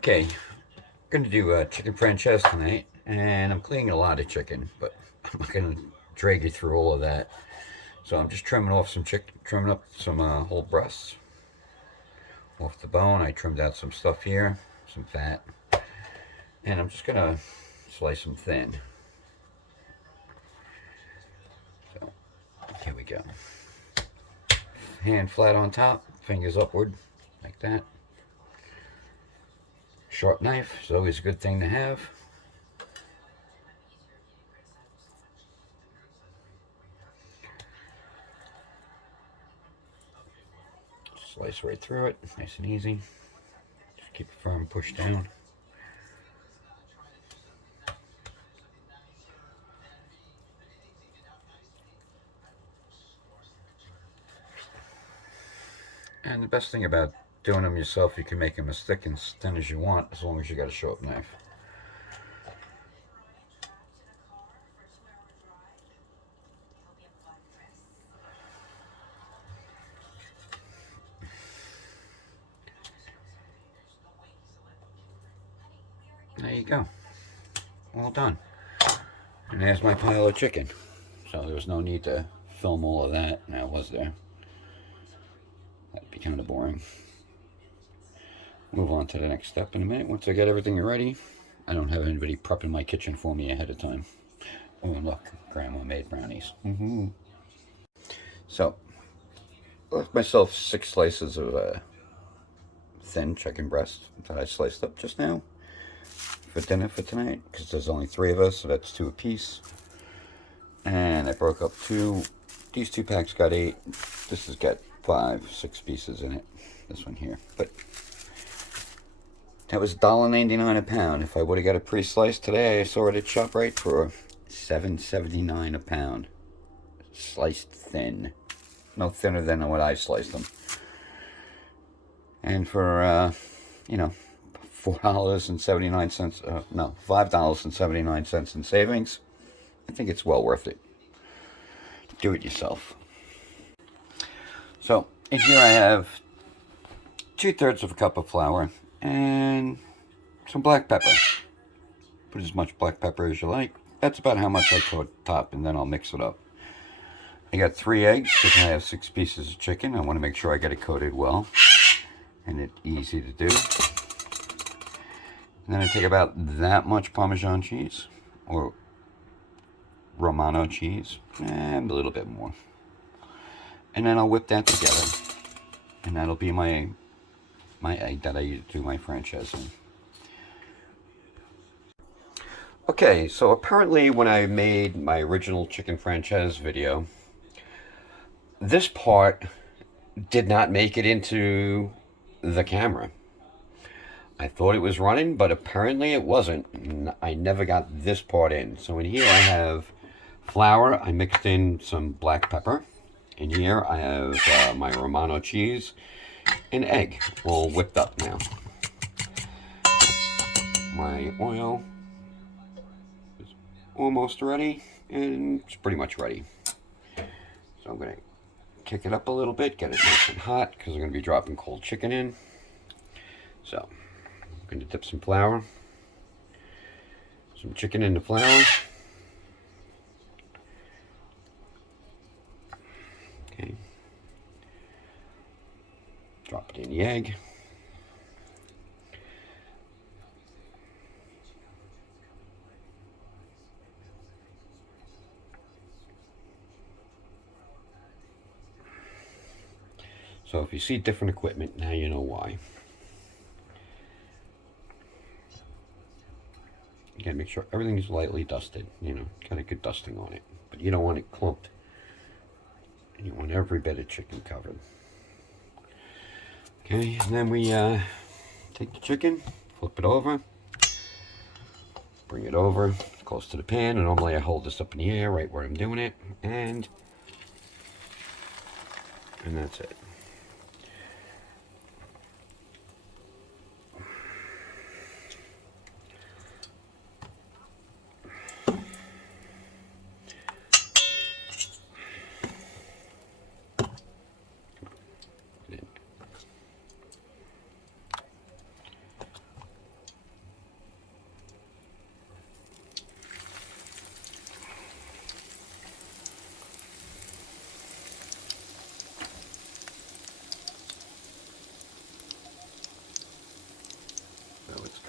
Okay, I'm gonna do chicken franchise tonight, and I'm cleaning a lot of chicken, but I'm not gonna drag you through all of that. So I'm just trimming off some chicken, trimming up some whole breasts off the bone. I trimmed out some stuff here, some fat, and I'm just gonna slice them thin. So here we go. Hand flat on top, fingers upward, like that. Sharp knife is always a good thing to have. Slice right through it, nice and easy. Just keep it firm, push down. And the best thing about doing them yourself, you can make them as thick and as thin as you want, as long as you got a sharp knife. There you go. All done. And there's my pile of chicken. So there was no need to film all of that. Now, was there? That'd be kind of boring. Move on to the next step in a minute. Once I get everything ready, I don't have anybody prepping my kitchen for me ahead of time. Oh, and look, Grandma made brownies. So, I left myself 6 slices of thin chicken breast that I sliced up just now for dinner for tonight, because there's only 3 of us, so that's 2 apiece. And I broke up 2. These 2 packs got 8. This has got 5, 6 pieces in it. This one here. But that was $1.99 a pound. If I would have got a pre-sliced today, I saw it at ShopRite for $7.79 a pound. Sliced thin. No thinner than what I sliced them. And for, $4.79, no, $5.79 in savings, I think it's well worth it. Do it yourself. So, in here I have 2/3 of a cup of flour and some black pepper. Put as much black pepper as you like. That's about how much I put top, and then I'll mix it up. I got 3 eggs because I have 6 pieces of chicken. I want to make sure I get it coated well, and it's easy to do. And then I take about that much Parmesan cheese, or Romano cheese, and a little bit more. And then I'll whip that together, and that'll be my egg that I do my franchise in. Okay, so apparently when I made my original chicken franchise video, this part did not make it into the camera. I thought it was running, but apparently it wasn't. I never got this part in. So in here I have flour. I mixed in some black pepper. In here I have my Romano cheese and egg, all whipped up now. My oil is almost ready, and it's pretty much ready. So I'm going to kick it up a little bit, get it nice and hot, because I'm going to be dropping cold chicken in. So I'm going to dip some flour, some chicken in the flour. Okay. Drop it in the egg. So if you see different equipment, now you know why. You gotta make sure everything is lightly dusted, got a good dusting on it. But you don't want it clumped. And you want every bit of chicken covered. Okay, and then we take the chicken, flip it over, bring it over close to the pan, and normally I hold this up in the air right where I'm doing it, and that's it.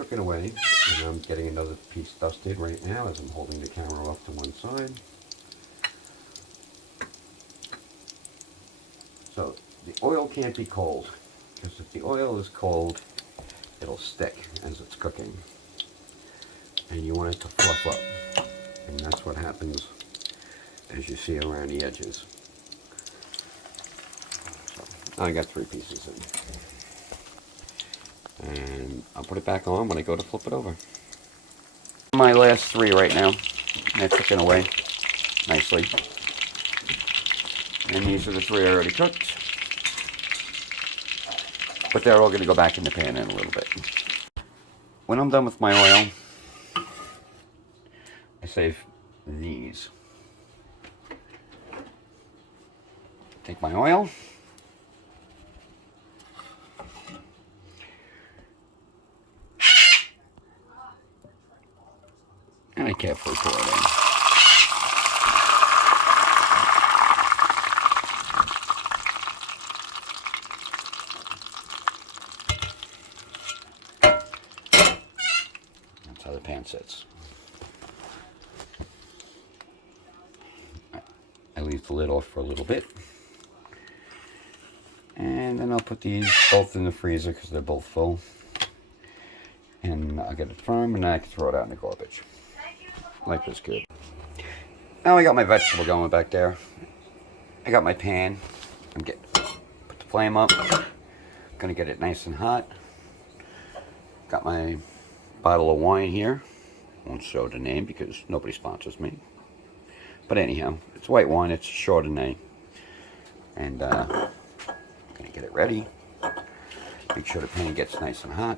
cooking away, and I'm getting another piece dusted right now as I'm holding the camera off to one side. So the oil can't be cold, because if the oil is cold, it'll stick as it's cooking. And you want it to fluff up. And that's what happens as you see around the edges. So I got 3 pieces in. And I'll put it back on when I go to flip it over. My last 3 right now. They're cooking away nicely. And these are the 3 already cooked. But they're all going to go back in the pan in a little bit. When I'm done with my oil, I save these. Take my oil. And I carefully pour it in. That's how the pan sits. I leave the lid off for a little bit. And then I'll put these both in the freezer because they're both full. And I'll get it firm and then I can throw it out in the garbage. Life is good. Now I got my vegetable going back there. I got my pan. Put the flame up. Gonna get it nice and hot. Got my bottle of wine here. Won't show the name because nobody sponsors me. But anyhow, it's white wine. It's Chardonnay. And gonna get it ready. Make sure the pan gets nice and hot.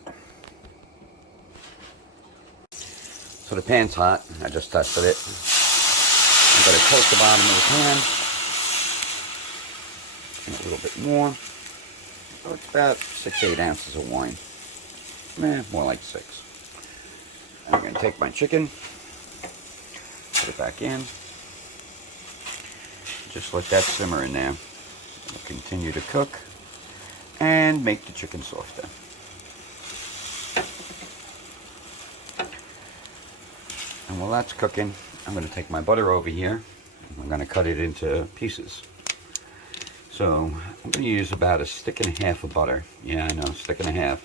So the pan's hot. I just tested it. I'm going to coat the bottom of the pan. And a little bit more. So it's about 6-8 ounces of wine. More like 6. I'm going to take my chicken. Put it back in. Just let that simmer in there. It'll continue to cook. And make the chicken softer. And while that's cooking, I'm going to take my butter over here. And I'm going to cut it into pieces. So I'm going to use about 1.5 sticks of butter. Yeah, I know, 1.5 sticks.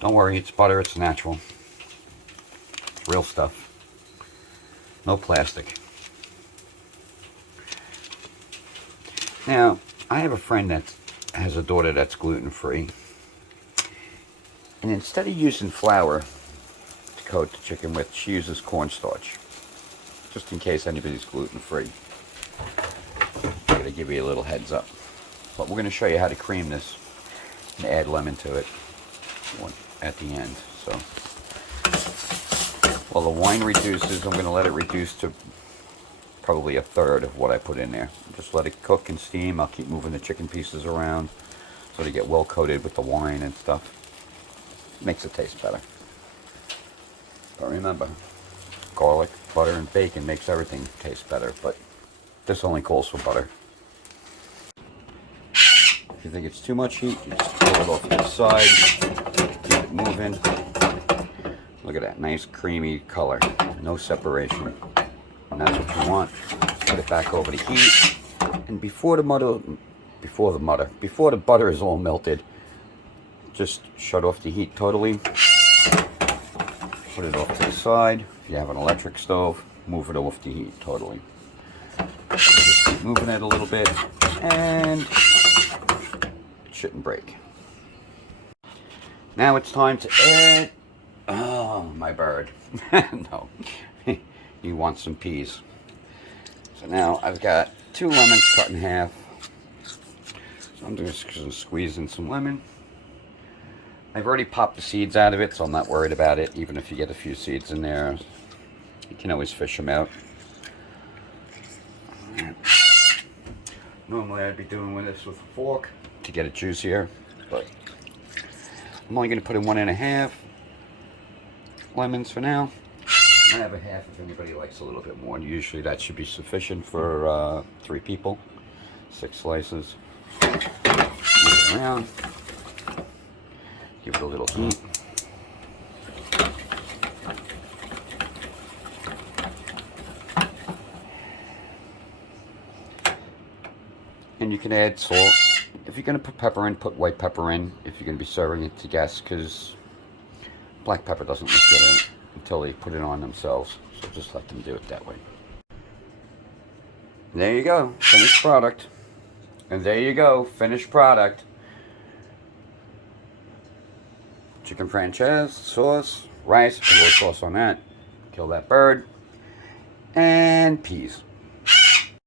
Don't worry, it's butter, it's natural. It's real stuff. No plastic. Now, I have a friend that has a daughter that's gluten-free. And instead of using flour to coat the chicken with, she uses cornstarch. Just in case anybody's gluten-free. I'm going to give you a little heads up. But we're going to show you how to cream this and add lemon to it at the end. So, while the wine reduces, I'm going to let it reduce to probably 1/3 of what I put in there. Just let it cook and steam. I'll keep moving the chicken pieces around so they get well coated with the wine and stuff. Makes it taste better. But remember, garlic, butter, and bacon makes everything taste better, but this only calls for butter. If you think it's too much heat, you just pull it off to the side, keep it moving. Look at that nice creamy color, no separation. And that's what you want. Put it back over the heat, and before the butter is all melted, just shut off the heat totally. Put it off to the side. If you have an electric stove, move it off the heat totally. Just keep moving it a little bit, and it shouldn't break. Now it's time to add, oh, my bird. No, you want some peas. So now I've got 2 lemons cut in half. So I'm just going to squeeze in some lemon. I've already popped the seeds out of it, so I'm not worried about it. Even if you get a few seeds in there, you can always fish them out. Normally I'd be doing this with a fork to get it juicier, but I'm only going to put in 1.5 lemons for now. I have a half if anybody likes a little bit more. Usually that should be sufficient for 3 people. 6 slices. Move it around. Give it a little heat. And you can add salt. If you're going to put pepper in, put white pepper in if you're going to be serving it to guests, because black pepper doesn't look good until they put it on themselves. So just let them do it that way. And there you go, finished product. And there you go, finished product. Chicken franchise, sauce, rice, a little sauce on that. Kill that bird. And peas.